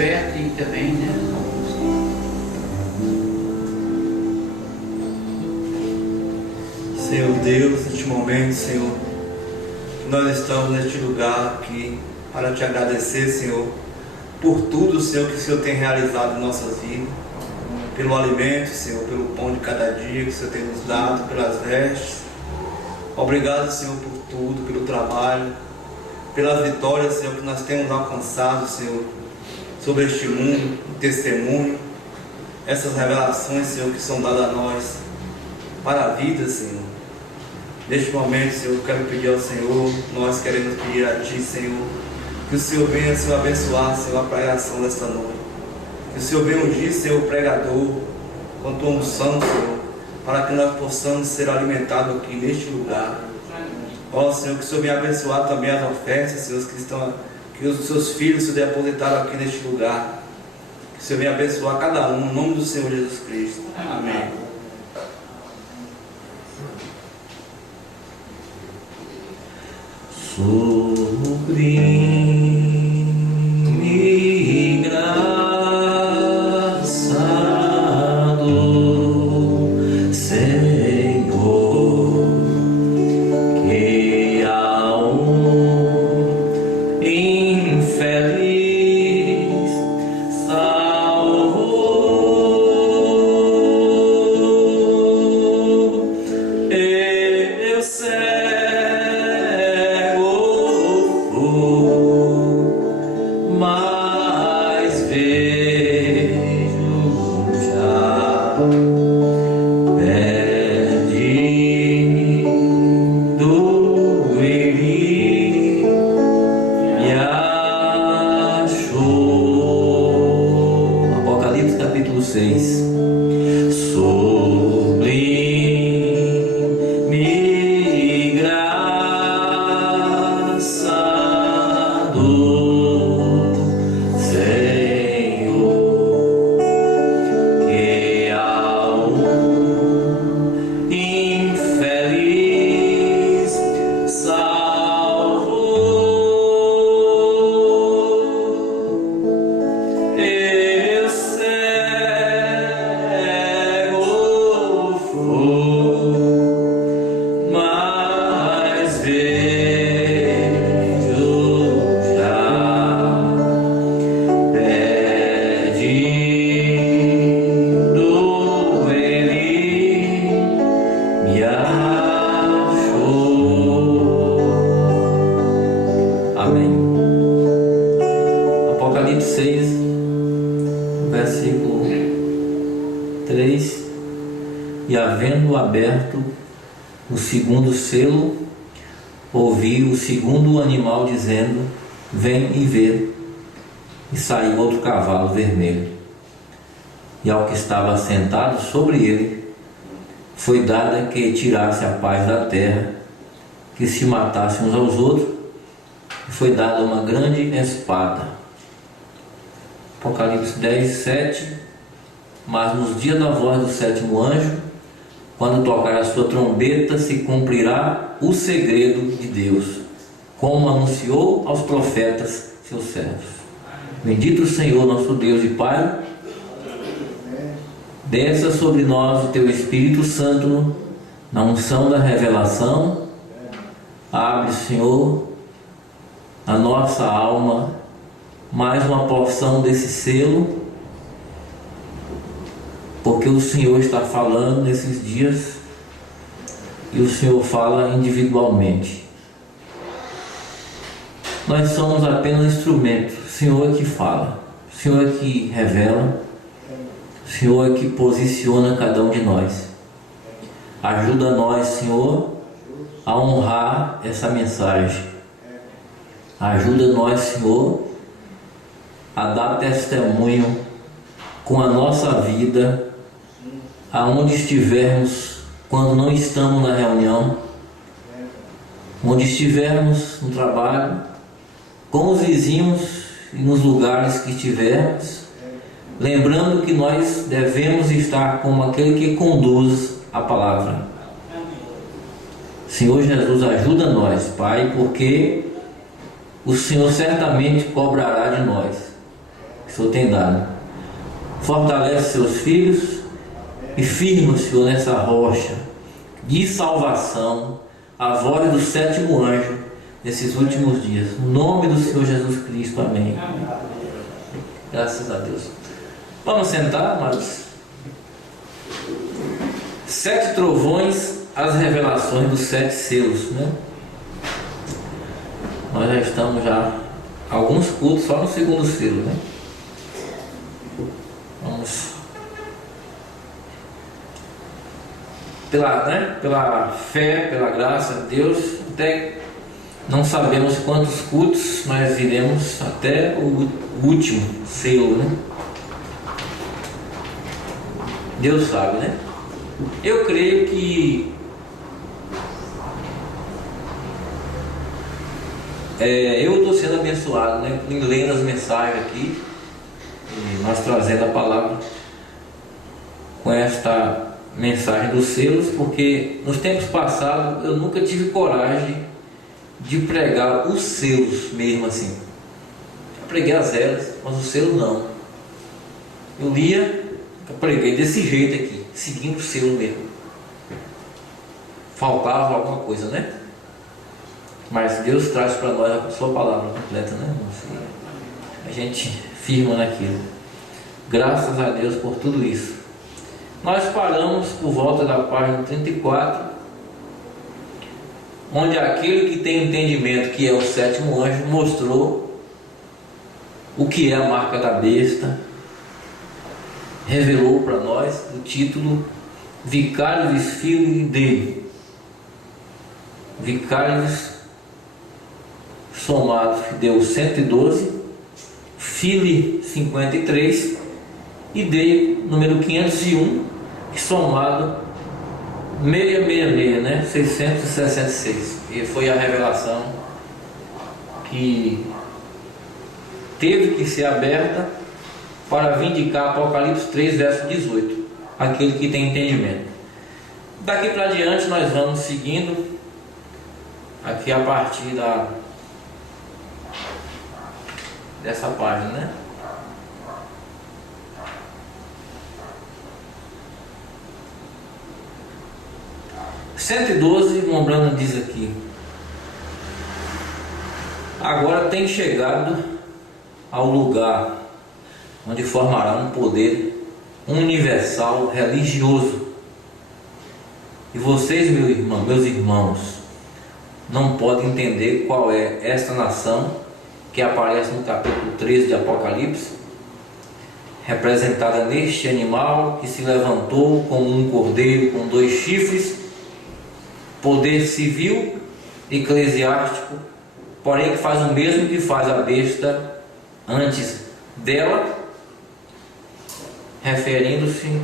despertem também, né? Senhor Deus, neste momento, Senhor, nós estamos neste lugar aqui para te agradecer, Senhor, por tudo, Senhor, que o Senhor tem realizado em nossas vidas, pelo alimento, Senhor, pelo pão de cada dia que o Senhor tem nos dado, pelas vestes. Obrigado, Senhor, por tudo, pelo trabalho, pelas vitórias, Senhor, que nós temos alcançado, Senhor, sobre este mundo, o testemunho, essas revelações, Senhor, que são dadas a nós para a vida, Senhor. Neste momento, Senhor, eu quero pedir ao Senhor, nós queremos pedir a Ti, Senhor, que o Senhor venha, Senhor, abençoar, Senhor, a pregação desta noite. Que o Senhor venha ungir, Senhor, o pregador, com Tua unção, Senhor, para que nós possamos ser alimentados aqui neste lugar. Ó, Senhor, que o Senhor venha abençoar também as ofertas, Senhor, que os Seus filhos se depositaram aqui neste lugar. Que o Senhor venha abençoar cada um, no nome do Senhor Jesus Cristo. Amém. Sublime engraçado Senhor, que a infeliz salvou. Eu sei mas vejo já perdido, ele me achou. Apocalipse capítulo 6. Sublime engraçado Senhor, que ao infeliz salvou. Eu cego fui, mas vejo já perdido, ele me achou. Amém. Apocalipse 6, versículo 3. E havendo aberto o segundo selo, ouvi o segundo animal dizendo: vem e vê. E saiu outro cavalo vermelho, e ao que estava sentado sobre ele foi dada que tirasse a paz da terra, que se matassem uns aos outros, e foi dada uma grande espada. Apocalipse 10, 7. Mas nos dias da voz do sétimo anjo, quando tocar a sua trombeta, se cumprirá o segredo de Deus, como anunciou aos profetas seus servos. Bendito o Senhor, nosso Deus e Pai, desça sobre nós o Teu Espírito Santo na unção da revelação. Abre, Senhor, a nossa alma, mais uma porção desse selo, porque o Senhor está falando nesses dias e o Senhor fala individualmente. Nós somos apenas instrumentos. O Senhor é que fala, o Senhor é que revela, o Senhor é que posiciona cada um de nós. Ajuda nós, Senhor, a honrar essa mensagem. Ajuda nós, Senhor, a dar testemunho com a nossa vida, aonde estivermos, quando não estamos na reunião, onde estivermos no trabalho, com os vizinhos e nos lugares que estivermos, lembrando que nós devemos estar como aquele que conduz a palavra. Senhor Jesus, ajuda nós, Pai, porque o Senhor certamente cobrará de nós que o Senhor tem dado. Fortalece seus filhos e firma, Senhor, nessa rocha de salvação, a voz do 7º anjo nesses últimos dias. No nome do Senhor Jesus Cristo, amém. Graças a Deus. Vamos sentar, amados. 7 trovões, as revelações dos 7 selos, né? Nós já estamos alguns cultos só no 2º selo, né? Vamos pela fé, pela graça de Deus, até não sabemos quantos cultos nós iremos até o último selo, né? Deus sabe, né? Eu creio que eu estou sendo abençoado, né? Lendo as mensagens aqui, e nós trazendo a palavra com esta mensagem dos selos, porque nos tempos passados eu nunca tive coragem de pregar os selos mesmo assim. Eu preguei as eras, mas os selos não. Eu lia, eu preguei desse jeito aqui, seguindo o selo mesmo. Faltava alguma coisa, né? Mas Deus traz para nós a sua palavra completa, né? A gente firma naquilo. Graças a Deus por tudo isso. Nós paramos por volta da página 34, onde aquele que tem entendimento, que é o 7º anjo, mostrou o que é a marca da besta, revelou para nós o título Vicarius Filii Dei. Vicarius somado deu 112, Filii 53 e Dei número 501, que somado 666, né? 666. E foi a revelação que teve que ser aberta para vindicar Apocalipse 3, verso 18, aquele que tem entendimento. Daqui para diante nós vamos seguindo aqui a partir dessa página, né? Mombrana diz aqui: agora tem chegado ao lugar onde formará um poder universal religioso. E vocês, meus irmãos, não podem entender qual é esta nação que aparece no capítulo 13 de Apocalipse, representada neste animal que se levantou como um cordeiro com 2 chifres, poder civil, eclesiástico, porém que faz o mesmo que faz a besta antes dela, referindo-se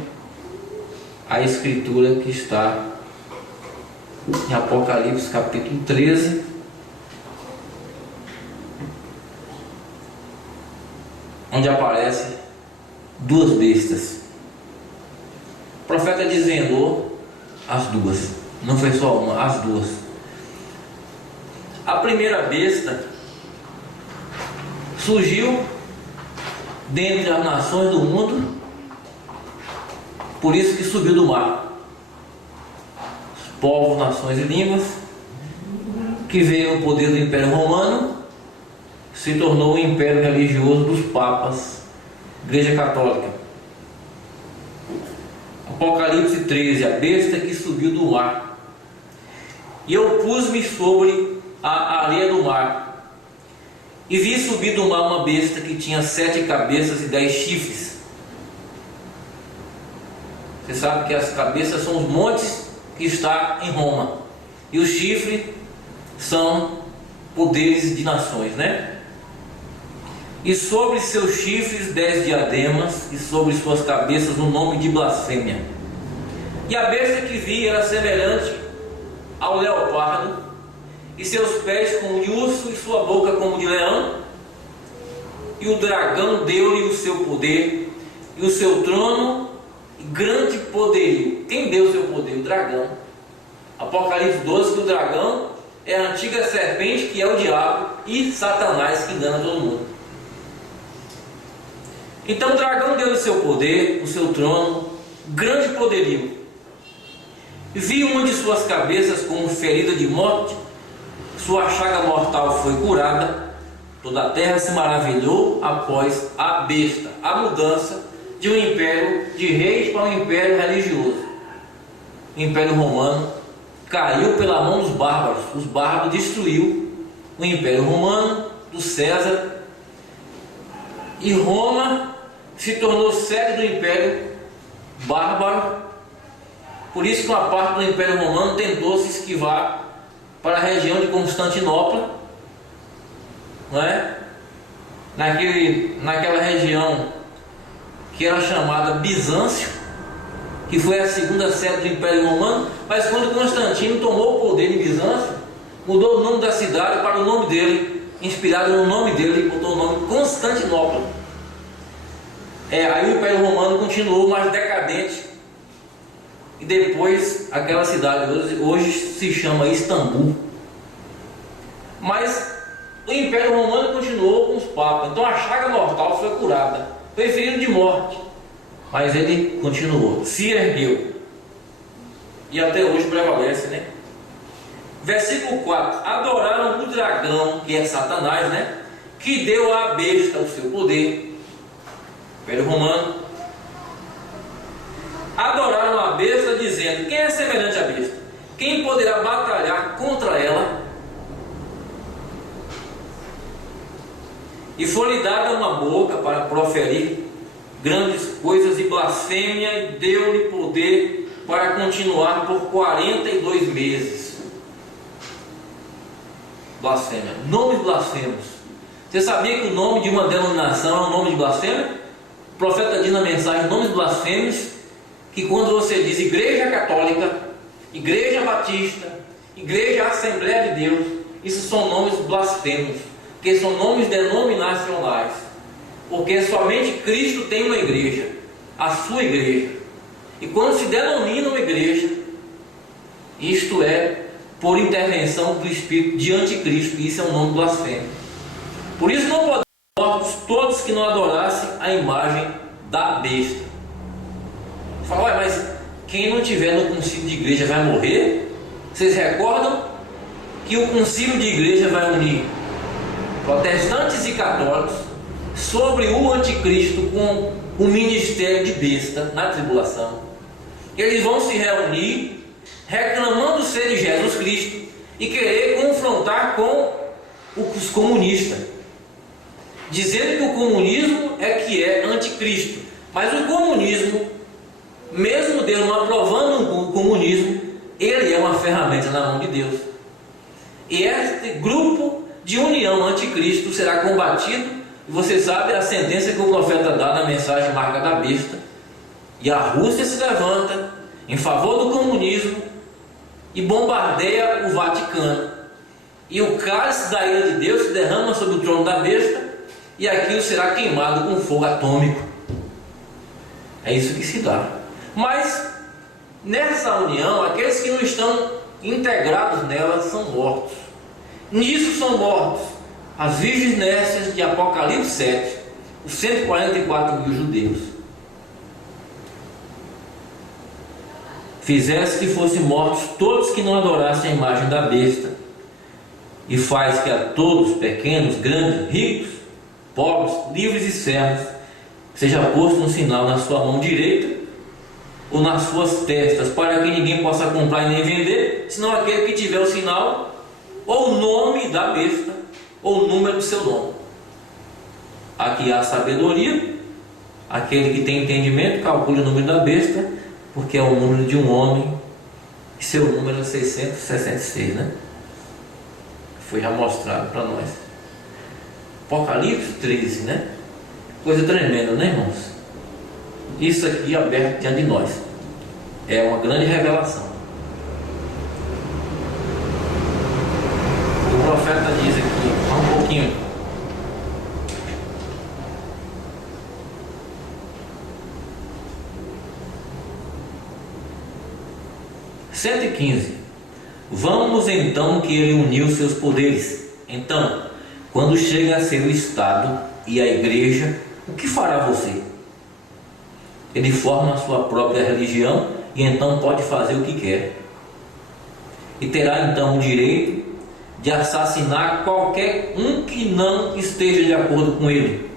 à escritura que está em Apocalipse capítulo 13, onde aparece 2 bestas. O profeta dizendo as 2, não foi só uma, as 2. A primeira besta surgiu dentre as nações do mundo, por isso que subiu do mar. Os povos, nações e línguas, que veio o poder do Império Romano, se tornou o império religioso dos papas, Igreja Católica. Apocalipse 13, a besta que subiu do mar. E eu pus-me sobre a areia do mar, e vi subir do mar uma besta que tinha 7 cabeças e 10 chifres. Você sabe que as cabeças são os montes que está em Roma, e os chifres são poderes de nações, né? E sobre seus chifres 10 diademas, e sobre suas cabeças o nome de blasfêmia. E a besta que vi era semelhante ao leopardo, e seus pés como de urso, e sua boca como de leão. E o dragão deu-lhe o seu poder, e o seu trono, e grande poderio. Quem deu o seu poder? O dragão. Apocalipse 12, que o dragão é a antiga serpente, que é o diabo, e Satanás, que engana todo mundo. Então o dragão deu-lhe seu poder, o seu trono, grande poderio. Viu uma de suas cabeças como ferida de morte, sua chaga mortal foi curada. Toda a terra se maravilhou após a besta, a mudança de um império de reis para um império religioso. O Império Romano caiu pela mão dos bárbaros. Os bárbaros destruiu o Império Romano do César, e Roma se tornou sede do Império Bárbaro. Por isso que uma parte do Império Romano tentou se esquivar para a região de Constantinopla, não é? Naquela região que era chamada Bizâncio, que foi a segunda sede do Império Romano. Mas quando Constantino tomou o poder em Bizâncio, mudou o nome da cidade para o nome dele, inspirado no nome dele, botou o nome Constantinopla. Aí o Império Romano continuou mais decadente, e depois aquela cidade hoje se chama Istambul. Mas o Império Romano continuou com os papas. Então a chaga mortal foi curada, foi ferido de morte, mas ele continuou, se ergueu, e até hoje prevalece, né? Versículo 4: adoraram o dragão, que é Satanás, né? Que deu à besta o seu poder. Império Romano. Adoraram a besta, dizendo: quem é semelhante à besta? Quem poderá batalhar contra ela? E foi-lhe dada uma boca para proferir grandes coisas e blasfêmia, e deu-lhe poder para continuar por 42 meses. Blasfêmia, nomes blasfemos. Você sabia que o nome de uma denominação é um nome de blasfêmia? O profeta diz na mensagem nomes blasfemos, que quando você diz Igreja Católica, Igreja Batista, Igreja Assembleia de Deus, isso são nomes blasfemos, porque são nomes denominacionais, porque somente Cristo tem uma igreja, a sua igreja. E quando se denomina uma igreja, isto é por intervenção do espírito de anticristo, e isso é um nome blasfemo. Por isso não podemos ser mortos todos que não adorassem a imagem da besta. Fala, mas quem não tiver no concílio de igreja vai morrer? Vocês recordam que o concílio de igreja vai unir protestantes e católicos sobre o anticristo com o ministério de besta na tribulação. Eles vão se reunir reclamando ser de Jesus Cristo e querer confrontar com os comunistas, dizendo que o comunismo é que é anticristo. Mas o comunismo, mesmo Deus não aprovando o comunismo, ele é uma ferramenta na mão de Deus. E este grupo de união anticristo será combatido. E você sabe a sentença que o profeta dá na mensagem marca da besta. E a Rússia se levanta em favor do comunismo e bombardeia o Vaticano. E o cálice da ira de Deus se derrama sobre o trono da besta, e aquilo será queimado com fogo atômico. É isso que se dá. Mas nessa união, aqueles que não estão integrados nela são mortos. Nisso são mortos as virgens nécias de Apocalipse 7, os 144 mil judeus. Fizesse que fossem mortos todos que não adorassem a imagem da besta, e faz que a todos, pequenos, grandes, ricos, pobres, livres e servos, seja posto um sinal na sua mão direita ou nas suas testas, para que ninguém possa comprar e nem vender, senão aquele que tiver o sinal ou o nome da besta ou o número do seu nome. Aqui há sabedoria. Aquele que tem entendimento calcule o número da besta, porque é o número de um homem, e seu número é 666, né? Foi já mostrado para nós. Apocalipse 13, né? Coisa tremenda, né, irmãos? Isso aqui aberto diante de nós é uma grande revelação. O profeta diz aqui, um pouquinho. (115) Vamos então que ele uniu seus poderes. Então, quando chega a ser o Estado e a igreja, o que fará você? Ele forma a sua própria religião e então pode fazer o que quer. E terá então o direito de assassinar qualquer um que não esteja de acordo com ele.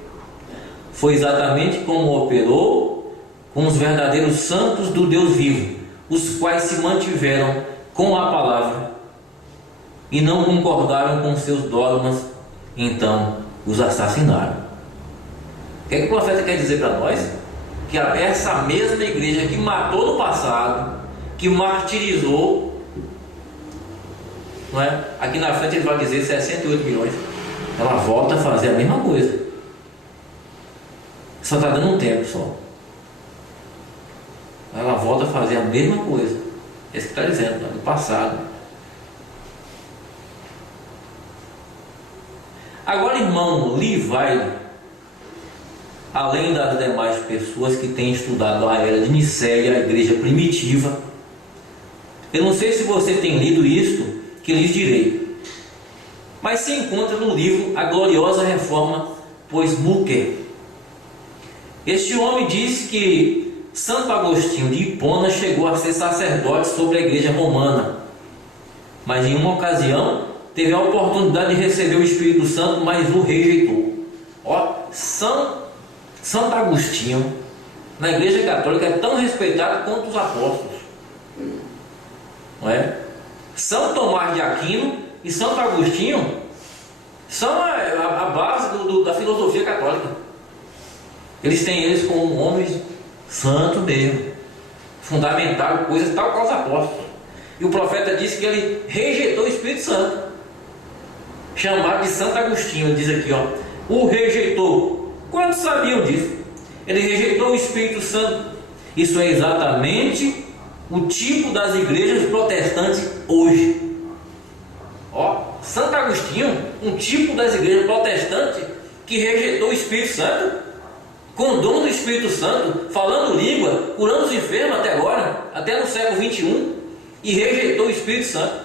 Foi exatamente como operou com os verdadeiros santos do Deus vivo, os quais se mantiveram com a palavra e não concordaram com seus dogmas, então os assassinaram. O que é que o profeta quer dizer para nós? Que essa mesma igreja que matou no passado, que martirizou, não é? Aqui na frente ele vai dizer 68 milhões, ela volta a fazer a mesma coisa, só está dando um tempo só. Ela volta a fazer a mesma coisa. Esse que está dizendo, do passado. Agora, irmão Livai, além das demais pessoas que têm estudado a era de Nicéia, a igreja primitiva, eu não sei se você tem lido isto que lhes direi, mas se encontra no livro A Gloriosa Reforma Poismuker. Este homem disse que Santo Agostinho de Hipona chegou a ser sacerdote sobre a igreja romana, mas em uma ocasião teve a oportunidade de receber o Espírito Santo, mas o rejeitou. Santo Agostinho na igreja católica é tão respeitado quanto os apóstolos, não é? São Tomás de Aquino e Santo Agostinho são a base da filosofia católica. Eles têm eles como homens santos mesmo, fundamentaram coisas tal qual os apóstolos. E o profeta disse que ele rejeitou o Espírito Santo, chamado de Santo Agostinho. Diz aqui, o rejeitou. Quantos sabiam disso? Ele rejeitou o Espírito Santo. Isso é exatamente o tipo das igrejas protestantes hoje. Santo Agostinho, um tipo das igrejas protestantes que rejeitou o Espírito Santo, com o dom do Espírito Santo, falando língua, curando os enfermos até agora, até no século 21, e rejeitou o Espírito Santo.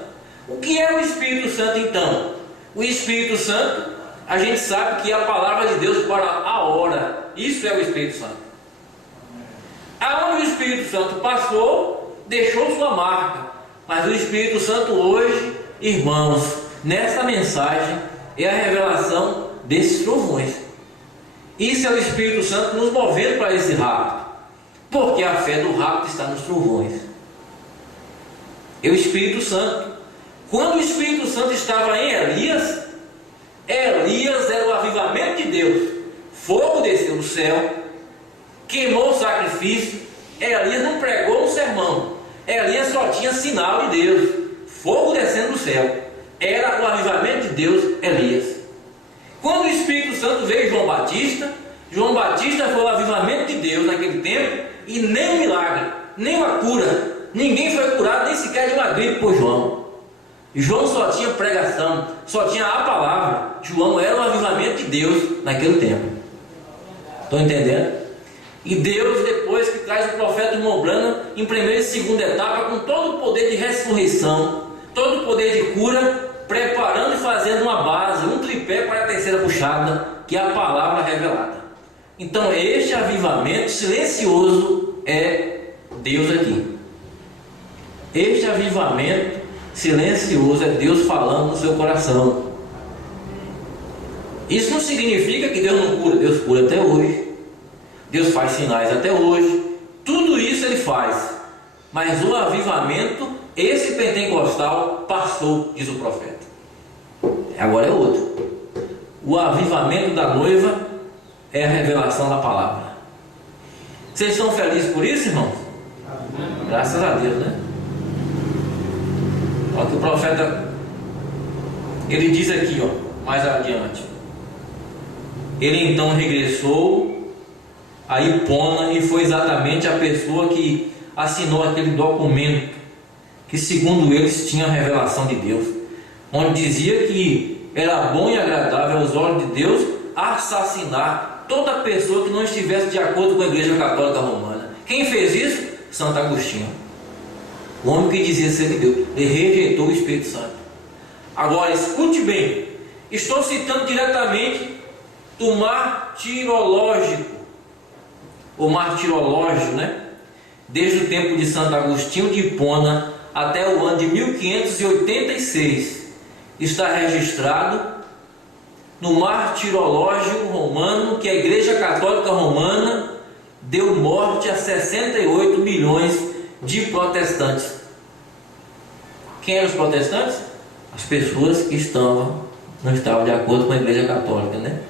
O que é o Espírito Santo então? O Espírito Santo, a gente sabe que é a palavra de Deus para a hora. Isso é o Espírito Santo. Aonde o Espírito Santo passou, deixou sua marca. Mas o Espírito Santo hoje, irmãos, nessa mensagem é a revelação desses trovões. Isso é o Espírito Santo nos movendo para esse rapto, porque a fé do rapto está nos trovões. É o Espírito Santo. Quando o Espírito Santo estava em Elias era o avivamento de Deus. Fogo desceu do céu, queimou o sacrifício. Elias não pregou um sermão, Elias só tinha sinal de Deus, fogo descendo do céu. Era o avivamento de Deus, Elias. Quando o Espírito Santo veio João Batista foi o avivamento de Deus naquele tempo, e nem um milagre, nem uma cura, ninguém foi curado, nem sequer de uma gripe por João. João só tinha pregação, só tinha a palavra. João era o avivamento de Deus naquele tempo. Estão entendendo? E Deus, depois que traz o profeta Irmão Branham em primeira e segunda etapa, com todo o poder de ressurreição, todo o poder de cura, preparando e fazendo uma base, um tripé para a terceira puxada, que é a palavra revelada. Então este avivamento silencioso é Deus aqui. Este avivamento silencioso é Deus falando no seu coração. Isso não significa que Deus não cura. Deus cura até hoje, Deus faz sinais até hoje, tudo isso Ele faz. Mas o avivamento, esse pentecostal, passou, diz o profeta. Agora é outro. O avivamento da noiva é a revelação da palavra. Vocês estão felizes por isso, irmãos? Graças a Deus, né? Olha que o profeta, ele diz aqui, mais adiante. Ele então regressou a Hipona e foi exatamente a pessoa que assinou aquele documento que, segundo eles, tinha a revelação de Deus, onde dizia que era bom e agradável aos olhos de Deus assassinar toda pessoa que não estivesse de acordo com a Igreja Católica Romana. Quem fez isso? Santo Agostinho, o homem que dizia ser de Deus. Ele rejeitou o Espírito Santo. Agora escute bem, estou citando diretamente do martirológico, o martirológio, né? Desde o tempo de Santo Agostinho de Hipona até o ano de 1586, está registrado no martirológio romano que a Igreja Católica Romana deu morte a 68 milhões de protestantes. Quem eram os protestantes? As pessoas que não estavam de acordo com a Igreja Católica, né?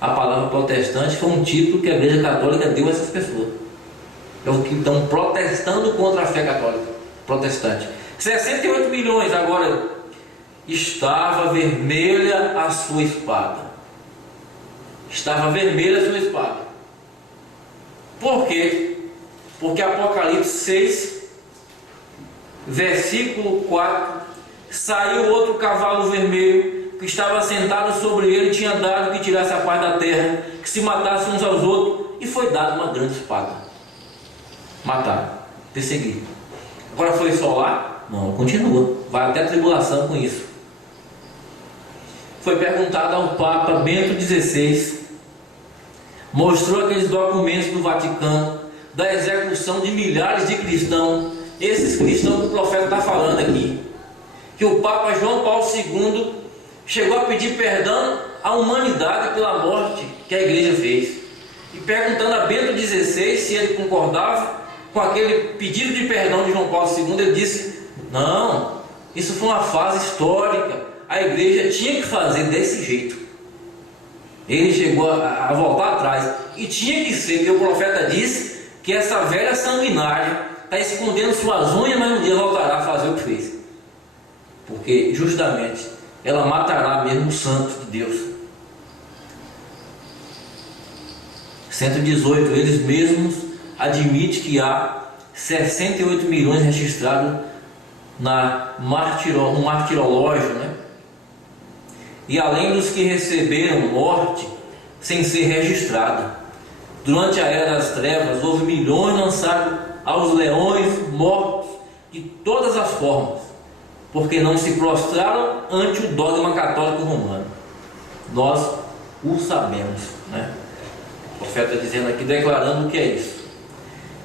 A palavra protestante foi um título que a Igreja Católica deu a essas pessoas. É o que estão protestando contra a fé católica, protestante. 68 milhões. Agora, estava vermelha a sua espada. Estava vermelha a sua espada. Por quê? Porque Apocalipse 6, versículo 4, saiu outro cavalo vermelho, que estava sentado sobre ele, tinha dado que tirasse a paz da terra, que se matassem uns aos outros, e foi dado uma grande espada. Mataram, perseguiram. Agora foi só lá? Não, continua, vai até a tribulação com isso. Foi perguntado ao Papa Bento XVI, mostrou aqueles documentos do Vaticano, da execução de milhares de cristãos, esses cristãos que o profeta está falando aqui, que o Papa João Paulo II chegou a pedir perdão à humanidade pela morte que a igreja fez, e perguntando a Bento XVI se ele concordava com aquele pedido de perdão de João Paulo II, ele disse: não, isso foi uma fase histórica, a igreja tinha que fazer desse jeito. Ele chegou a voltar atrás, e tinha que ser, porque o profeta disse que essa velha sanguinária está escondendo suas unhas, mas um dia voltará a fazer o que fez, porque justamente ela matará mesmo o santo de Deus. 118, eles mesmos admitem que há 68 milhões registrados no martirológio, né? E além dos que receberam morte sem ser registrado, durante a Era das Trevas houve milhões lançados aos leões, mortos de todas as formas, porque não se prostraram ante o dogma católico romano. Nós o sabemos, né? O profeta dizendo aqui, declarando o que é isso.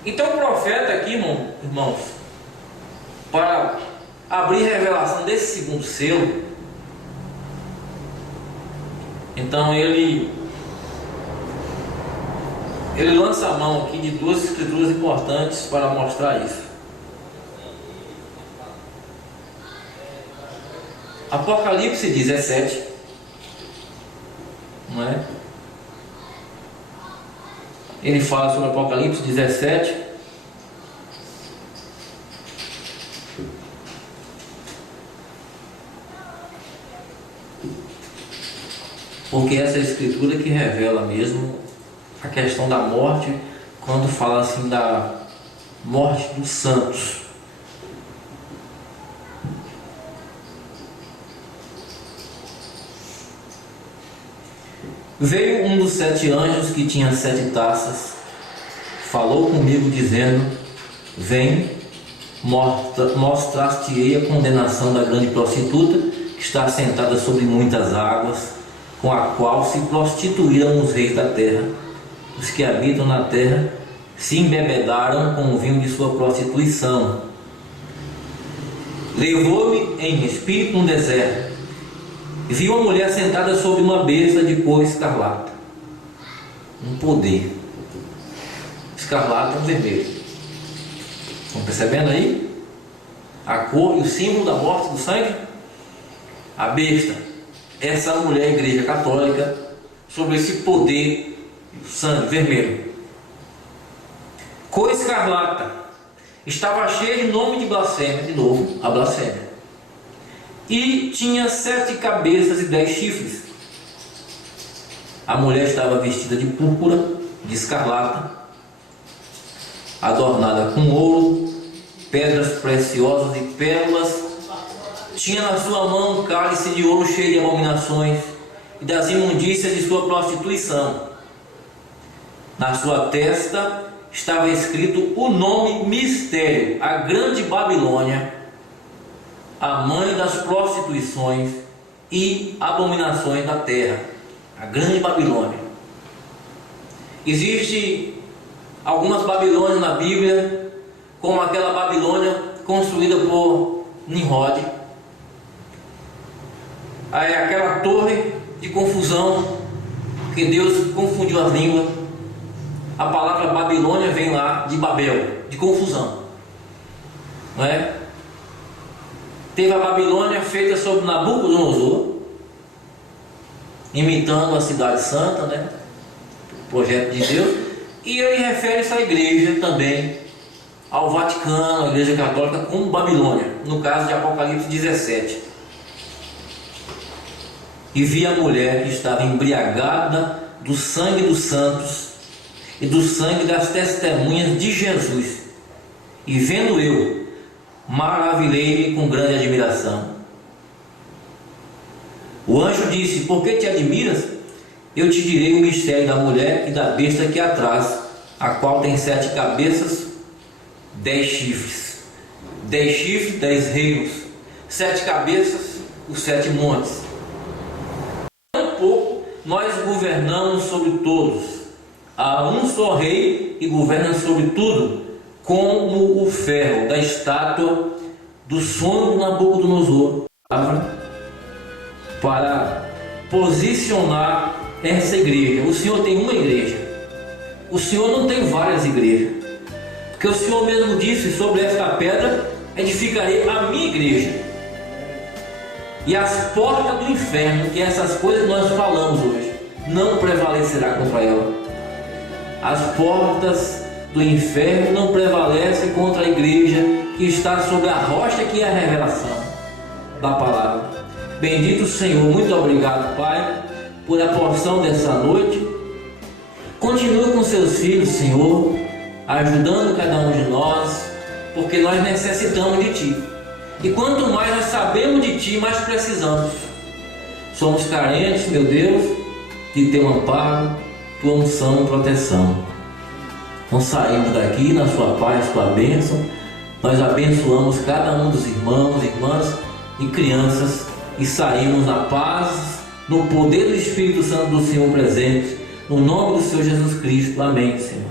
Então o profeta aqui, irmãos, para abrir revelação desse segundo selo, então ele lança a mão aqui de duas escrituras importantes para mostrar isso. Apocalipse 17, não é? Ele fala sobre Apocalipse 17, porque essa é a escritura que revela mesmo a questão da morte, quando fala assim da morte dos santos. Veio um dos 7 anjos que tinha 7 taças, falou comigo dizendo: vem, mostrar-te-ei a condenação da grande prostituta, que está sentada sobre muitas águas, com a qual se prostituíram os reis da terra. Os que habitam na terra se embebedaram com o vinho de sua prostituição. Levou-me em espírito no deserto, e vi uma mulher sentada sobre uma besta de cor escarlata. Um poder. Escarlata é um vermelho. Estão percebendo aí? A cor e o símbolo da morte, do sangue. A besta. Essa mulher, a Igreja Católica, sobre esse poder, sangue vermelho. Cor escarlata. Estava cheia de nome de blasfêmia, de novo, a blasfêmia. E tinha 7 cabeças e 10 chifres. A mulher estava vestida de púrpura, de escarlata, adornada com ouro, pedras preciosas e pérolas. Tinha na sua mão um cálice de ouro cheio de abominações e das imundícias de sua prostituição. Na sua testa estava escrito o nome mistério, a grande Babilônia, a mãe das prostituições e abominações da terra. a grande Babilônia. Existe algumas Babilônias na Bíblia, como aquela Babilônia construída por Nimrod. É aquela torre de confusão que Deus confundiu as línguas. A palavra Babilônia vem lá de Babel, de confusão, não é? Teve a Babilônia feita sob Nabucodonosor, imitando a cidade santa, né? O projeto de Deus. E ele refere-se à igreja também, ao Vaticano, à igreja católica, como Babilônia, no caso de Apocalipse 17. E vi a mulher que estava embriagada do sangue dos santos e do sangue das testemunhas de Jesus. E vendo eu, maravilhei-me com grande admiração. O anjo disse: por que te admiras? Eu te direi o mistério da mulher e da besta que a traz, a qual tem 7 cabeças, 10 chifres. 10 chifres, 10 reinos. 7 cabeças, os 7 montes. Tampouco nós governamos sobre todos. Há um só rei e governa sobre tudo, como o ferro da estátua do sonho de Nabucodonosor, para posicionar essa igreja. O Senhor tem uma igreja, o Senhor não tem várias igrejas, porque o Senhor mesmo disse: sobre esta pedra edificarei a minha igreja, e as portas do inferno, que é essas coisas que nós falamos hoje, não prevalecerá contra ela. As portas do inferno não prevalecem contra a igreja que está sobre a rocha, que é a revelação da palavra. Bendito Senhor, muito obrigado, Pai, por a porção dessa noite. Continue com seus filhos, Senhor, ajudando cada um de nós, porque nós necessitamos de Ti. E quanto mais nós sabemos de Ti, mais precisamos. Somos carentes, meu Deus, de Teu amparo, Tua unção e proteção. Então saímos daqui na Sua paz, Sua bênção. Nós abençoamos cada um dos irmãos, irmãs e crianças, e saímos na paz, no poder do Espírito Santo do Senhor presente, no nome do Senhor Jesus Cristo. Amém, Senhor.